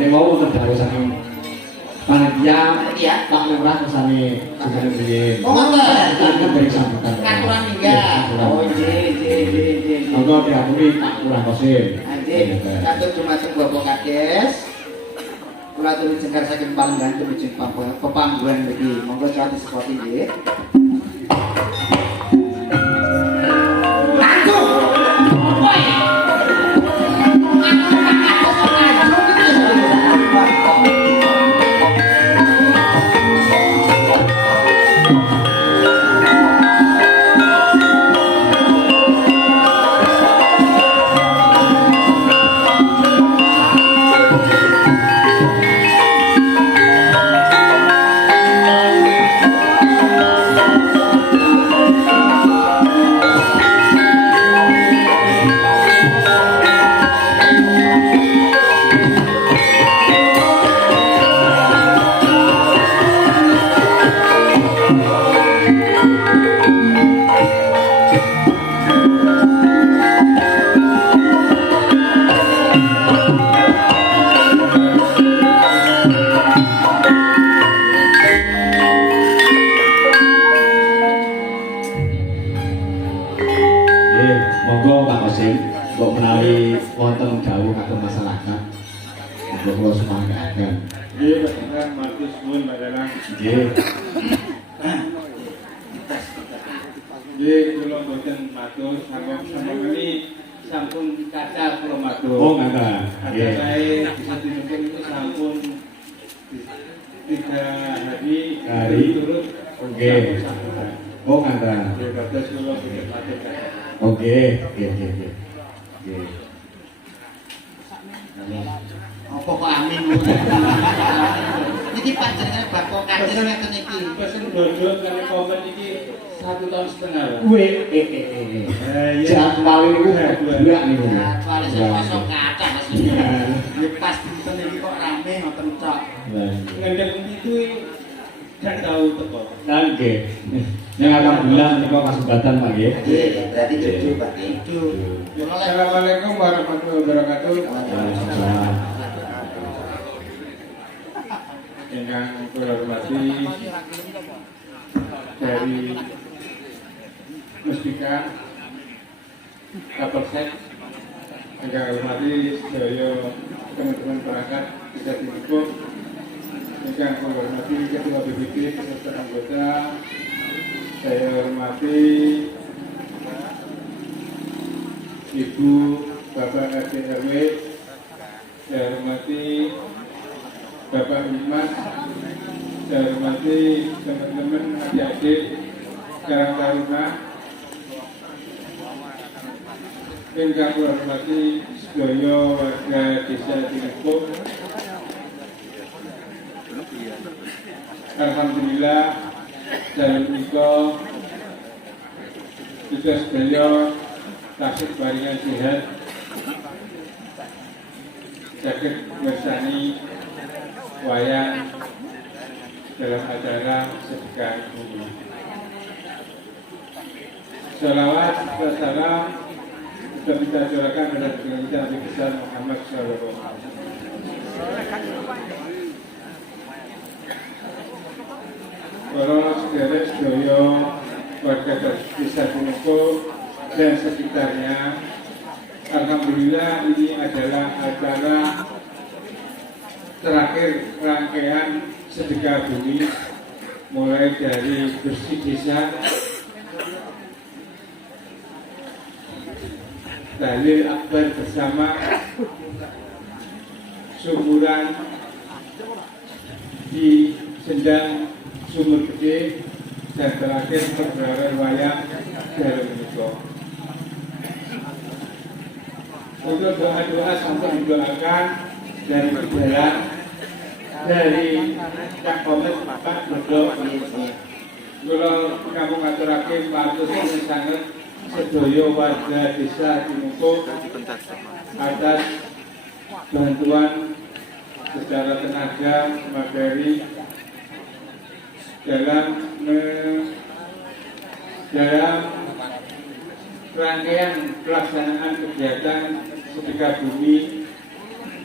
Ini mau terdawa saking panitia Pak Lurah kesane sugeng riyin. Oh ngoten. Kan dari sambutan. Katuran nggih. Oh nggih. Monggo diaturi Pak Lurah Kosim. Nggih. Katut dumateng Bapak Kades. Kula aturi jengkar saking Palembang tumuju pepangguan mriki. Monggo sawet seperti nggih. Apa kok amin lho. Niki panjenengan Bapak Kades ngeten iki. Pesen dodol kali komen iki 1,5 tahun. Weh, jadwal niku buak niku. Jadwal sing kosong kaca Mas. Ya pas dinten iki kok rame ngoten cok. Ngendek itu gak tahu teko. Nggih. Yang akan bulan niku kasempatan Pak nggih. Nggih, berarti jujur Pak. Jujur. Assalamualaikum warahmatullahi wabarakatuh. Waalaikumsalam. Yang kula hormati dari Muspika Kapolsek, yang hormati sedaya teman-teman perangkat kita Timur, yang kula hormati Ketua BPD beserta anggota, saya hormati Ibu Bapak RT RW, saya hormati Bapak Imas, saya hormati teman-teman adik-adik Karang Taruna, yang kami hormati sedaya warga desa Cilengkung. Alhamdulillah dalam menika kita sedaya tasik baringan sehat, sakit bersani wayang dalam acara sedekah bumi. Salawat dan salam kita curahkan pada baginda Nabi besar Muhammad Sallallahu Alaihi Wasallam. Para saudara sedaya warga desa Cilengkung dan sekitarnya, alhamdulillah ini adalah acara terakhir rangkaian sedekah bumi, mulai dari bersih desa, tahlil akbar bersama, syukuran di Sendang Sumur Gede, dan terakhir pergerakan wayang dalam menikah. Untuk doa-doa sampai didoakan dari jalan dari Cak Komet Pak Bedok. Kalau kamu ngaturakin patus ini sangat sedaya warga desa Cilengkung atas bantuan secara tenaga, materi dalam rangkaian pelaksanaan kegiatan sedekah bumi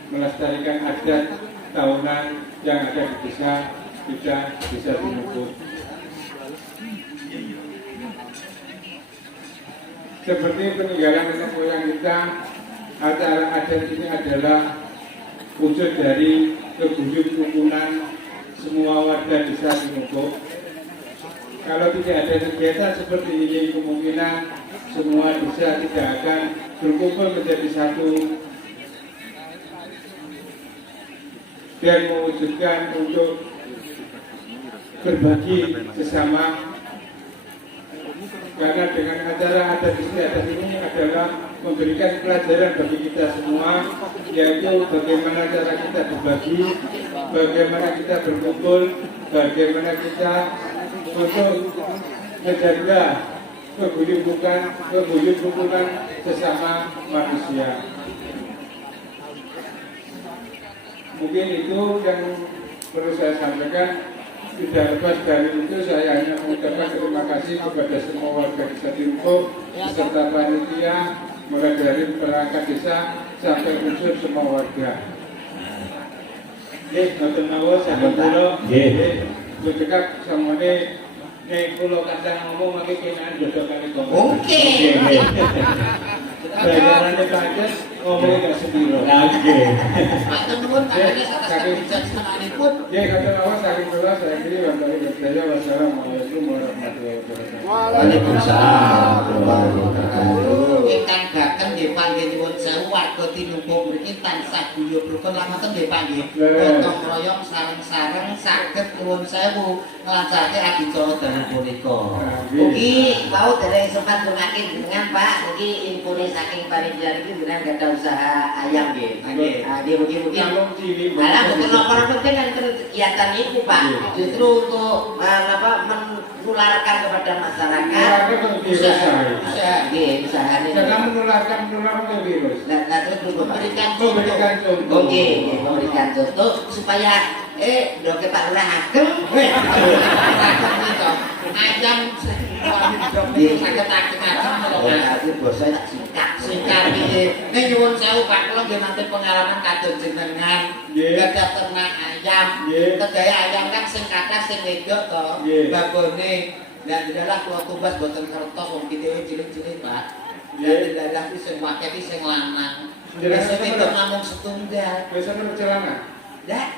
melestarikan adat tahunan yang ada di desa kita bisa dimukul. Seperti peninggalan nenek moyang kita, acara adat ini adalah wujud dari keguyuban rukunan semua warga desa Sinukuk. Kalau tidak ada kegiatan seperti ini, kemungkinan semua desa tidak akan berkumpul menjadi satu dan mewujudkan untuk berbagi sesama. Karena dengan acara adat istiadat ini adalah memberikan pelajaran bagi kita semua, yaitu bagaimana cara kita berbagi, bagaimana kita berkumpul, bagaimana kita untuk menjaga keguyuban sesama manusia. Mungkin itu yang perlu saya sampaikan. Tidak lepas dari itu, saya hanya mengucapkan terima kasih kepada semua warga desa Sinukuk beserta panitia, mulai dari perangkat desa sampai unsur semua warga. Ngoten mawon sampun kula dekat samone nek kula kadang ngomong mangke kenaan dodo kali ngomong. Oke. Bayarannya pancet ngomongnya gak sepiro. Oke. Matur nuwun kangge saking bijaksananipun. Ya, kata lawan saking kula saya kiri wantari berjaya. Wassalamualaikum warahmatullahi wabarakatuh. Waalaikumsalam warahmatullahi wabarakatuh. Ingkang gaken nggih panjenengan sewu warga Sinukuk mriki tansah guyub rukun lamonten nggih panggih. Gotong royong sareng-sareng saged nuwun sewu nglancarake adicara dalu punika. Mugi mau dereng sempat ngake jenengan Pak, mugi infone saking panitia iki jenengan gadah usaha ayam nggih. Nggih, mugi-mugi. Malah mboten napa penting kan kegiatan itu Pak. Justru untuk menularkan kepada masyarakat. Usaha ini. Jangan menularkan virus. Nah, terus Memberikan Memberikan contoh. Oke, memberikan contoh supaya doke Pak Lurah ageng. ayam sakit-sakit Aku basa tak singkat piye. Nek nyuwun sewu Pak kula nggih nanti pengalaman kados jenengan. Gadah ternak ayam. Kedaya ayam kan sing kathah sing wedok to. Babone lan dalah kula tumbas boten kertos wong kite cilik-cilik Pak. Lan dalah ki sing akeh ki sing lanang. Sing wedok namung setunggal. Bisa bercelana. Lah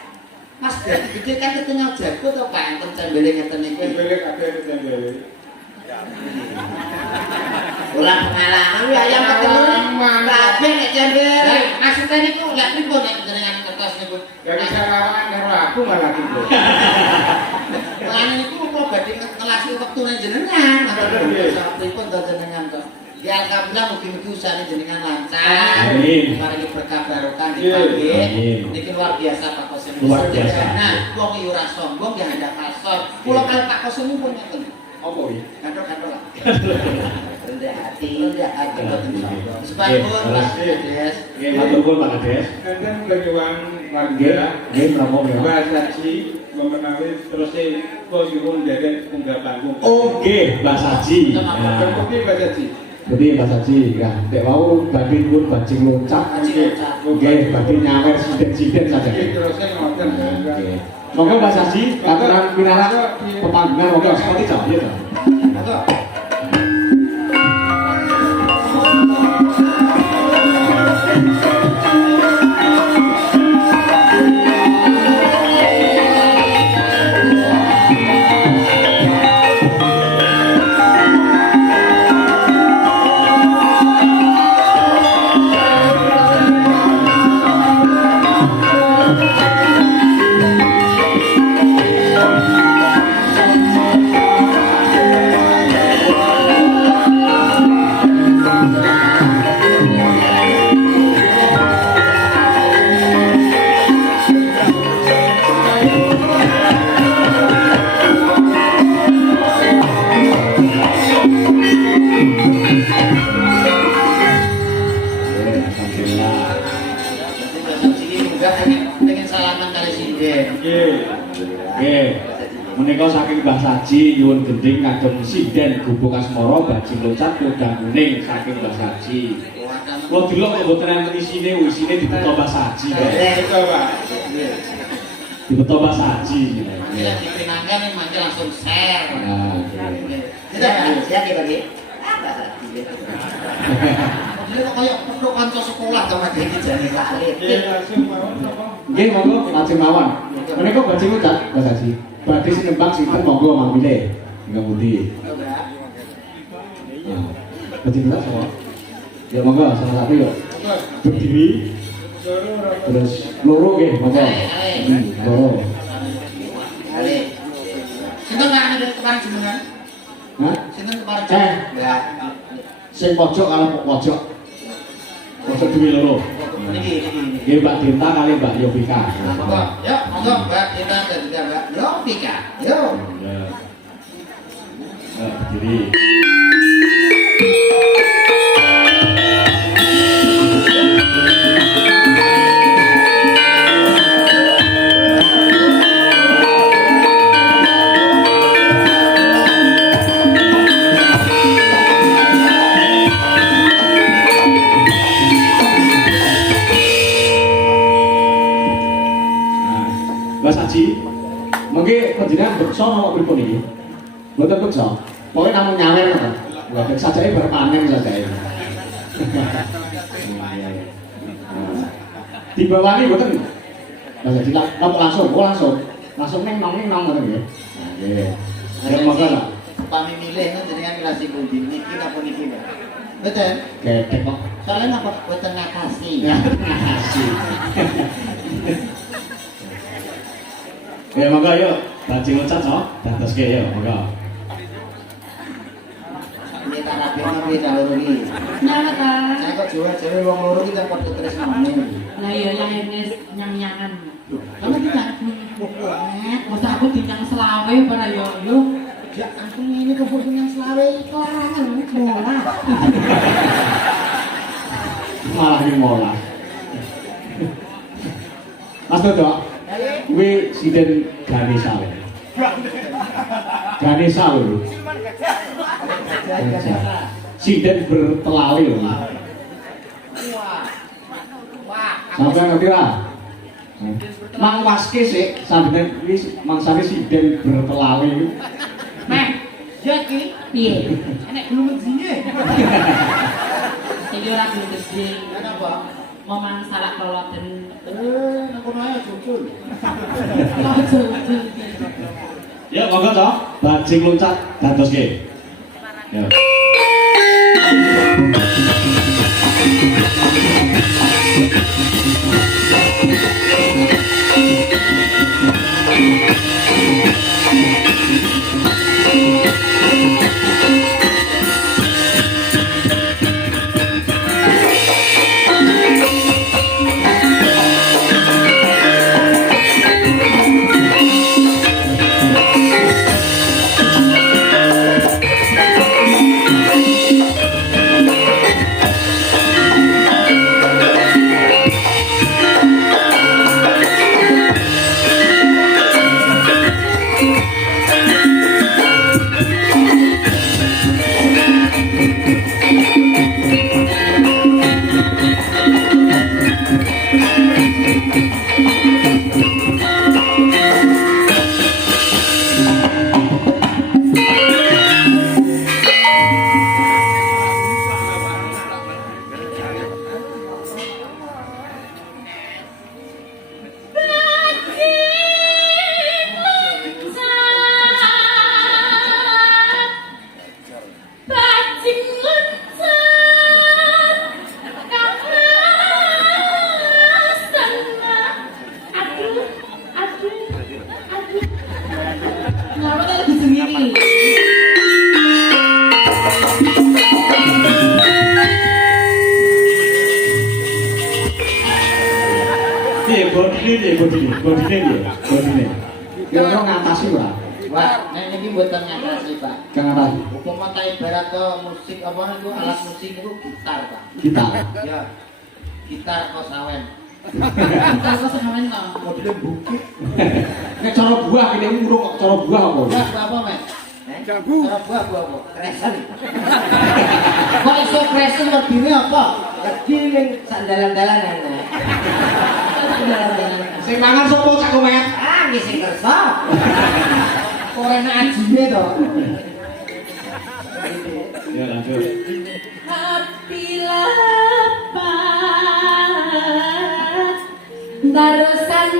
Mas gede kan ketengah jago to Pak enten cembele ngeten iki. Cembele kabeh cembele. Ora pengalaman ayam ketemu kabeh nek cembel. Maksudnya niku lek pripun nek jenengan kertas niku? Gak bisa lawan karo aku malah gitu. Lan niku kula badhe ngelasi wektune jenengan. Pripun to jenengan to? Ya alhamdulillah mugi-mugi usahane jenengan lancar. Amin. Mari berkah barokah dipanggih. Amin. Niki luar biasa Pak Kosim. Luar biasa. Nah, wong iki ora sombong ya hendak pasor. Kula kali Pak Kosim pun ngeten. Apa iki? Kantor-kantor lah. Rendah hati. Rendah hati boten sombong. Sepanjang Mas Des. Nggih, matur nuwun Pak Kades. Enten penyuwun Nggih, warga. nggih pramono ya. Bahasa Ci memenawi terus kok nyuwun deret unggah panggung. Oke, Mbak Saji. Berkuti bahasa Ci. Jadi Mbak Saji, ya, dek mau badhe pun bajing loncat. Nggih, badhe nyawer sithik-sithik saja. Terusnya ngoten. Oke. Monggo Mbak Saji, katuran pinarak pepanggilan monggo seperti jam ya to. Monggo. Menika saking Mbah Saji nyuwun gending kagem sinden gubuk asmara bajing loncat kudang kuning saking Mbah Saji. Kula delok kok mboten enten isine, isine dibuka Mbah Saji. Coba. Dibeto Mbak Saji. Nanti yang dipinangkan yang mangke langsung share. Nah, Kita siap dibagi. Apa tadi? Jadi kok kayak perlu kanca sekolah sama dia iki jane Pak Alif. langsung mau apa? nggih monggo lajeng mawon. Menika bajing utak Mbak Saji. Badhe sinembang sinten monggo mangkile. Ngemundi. Nah, bajing utak sapa? Ya monggo salah satu yuk. Berdiri terus loro nggih monggo. Loro. Alif. Sinten Pak Alif kemarin jenengan? Hah? Sinten kemarin? Ya. Sing pojok karo pojok. Pojok duwe loro. Niki. Nggih Mbak Dinta kali Mbak Yovika. Monggo, yuk, monggo Mbak kita dan juga Mbak Yovika. Yuk. Ya. Berdiri. Mbak Saji, mungkin panjenengan beksa napa pripun iki? Mboten beksa. Pokoke namung nyawer to. Wadah sajake berpanen sajake. Dibawani mboten. Mbak Saji langsung ning nong ngoten nggih. Nggih. Ya monggo lah. Pami milih kan jenengan milih sing pundi niki napa niki, Mbak? Betul. Gedek kok. Soalnya napa boten ngakasi. Makasih. Ya monggo yuk, bajing loncat so, dadoske yuk monggo. Ini tak rapi nabi dahulu ini. Nyala ta. Saya kok jual wong loro kita padha tresnane. Lah iya yang ini nyang-nyangan. Kamu tidak Masa aku dinyang selawe para yo. ya aku ini keburu yang selawe kok orang bola. Malah ini mola. Mas Dodo, kuwi siden Ganesha. Ganesha lho. Siden bertelali lho. Sampai ngerti lah. Mang waske sih, sampeyan wis mangsane siden bertelali. Meh, jadi piye? Enek belum mejine. Iki ora belum gede. Kenapa? Momang salak keloten. Aku nanya jujur. Ya monggo toh, bajing loncat dadoske. Ya. Bodine. Kira-kira ngatasi ora? Wah, nek niki mboten ngatasi, Pak. Kang ngatasi. Upama ta ibarat ke musik apa niku alat musik niku gitar, Pak. Gitar. Ya. Gitar kok sawen. Kita kok sampean to. Modele bukit. Nek cara buah kene urung kok cara buah apa? Ya, apa, Mas? Jago. Cara buah apa? Kresen. Kok iso kresen wedine apa? Lagi ning sandalan-dalan ana. Sing mangan sapa cak komet? Ah, nggih sing kersa. Ora enak ajine to. Ya lanjut. Hati lepas barusan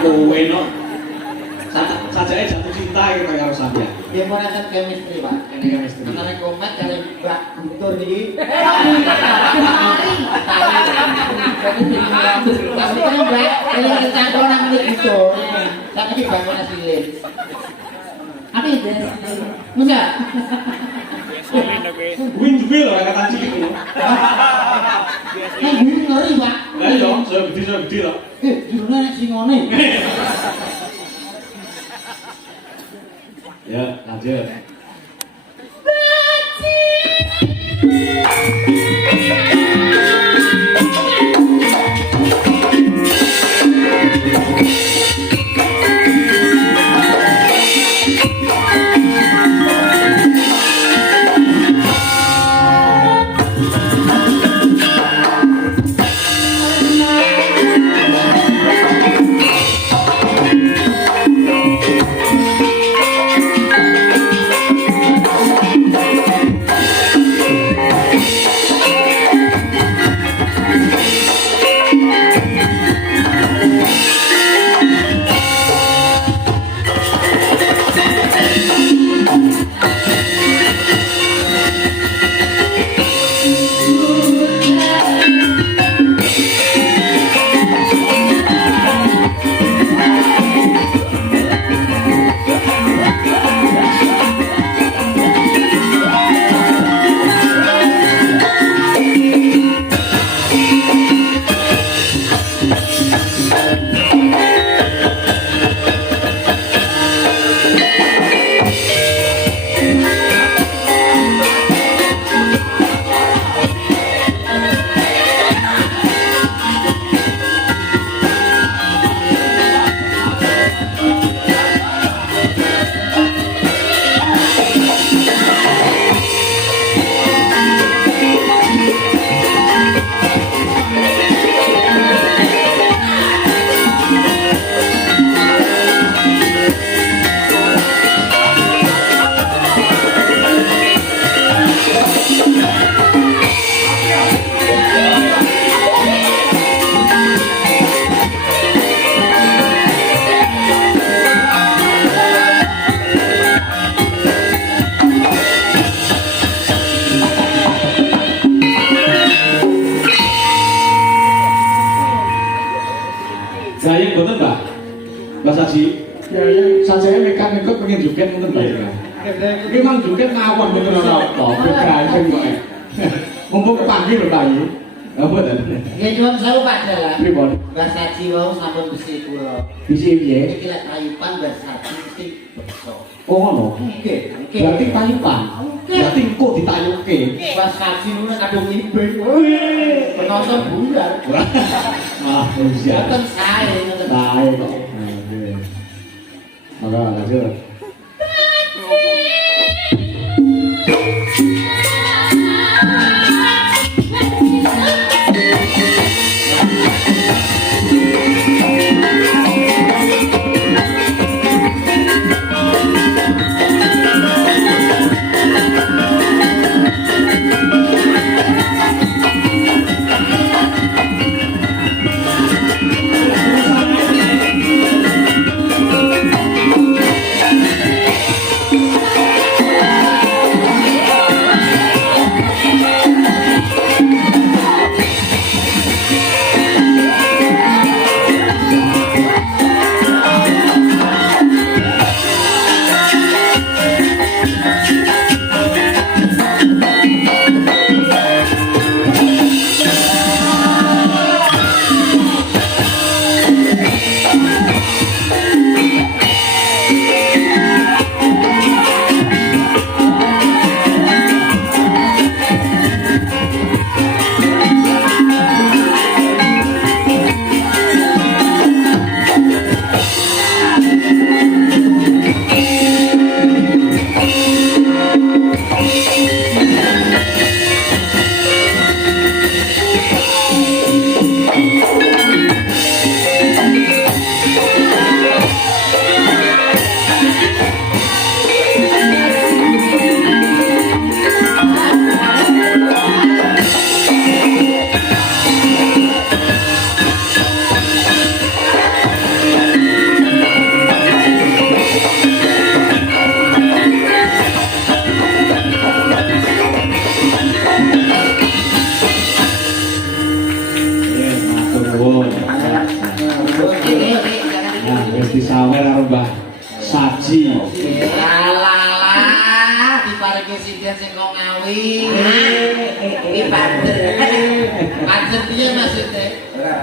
Kowe no. Sajake jatuh cinta iki karo sampeyan. Dia mau nonton chemistry, Pak. Ini chemistry. Antara komet kali Mbak Guntur iki. Tapi kan Mbak, kalau kecangkul nang ngene gitu. Tapi iki bangun asilin. Apa itu? Musa. Win duwe lho kata cilik ngono. Nek gue ngeri, Pak. Lah iya, saya gede lho. Jurune nek singone. Ya, lanjut. Gayeng boten, Mbak? Mbak Saji? Ya ya. Sajake nekat-nekat pengen joget ngoten, Mbak. Iki mang joget mawon mboten ana apa. Gayeng kok. Mumpung kepanggih lho, Pak. Ya boten. Nggih nyuwun sewu Pak Dalang. Pripun? Mbak Saji wau sampun besi kula. Bisi piye? Iki lek rayupan Mbak Saji mesti bekso. Oh ngono. Nggih, nggih. Berarti tayukan. Berarti engko ditayuke. Mbak Saji nulis kadung ibing. Penonton bundar. Wah, siap. Boten sae ngoten. Baik kok. Oke. Maka lanjut. Maksud piye maksudnya? Ora,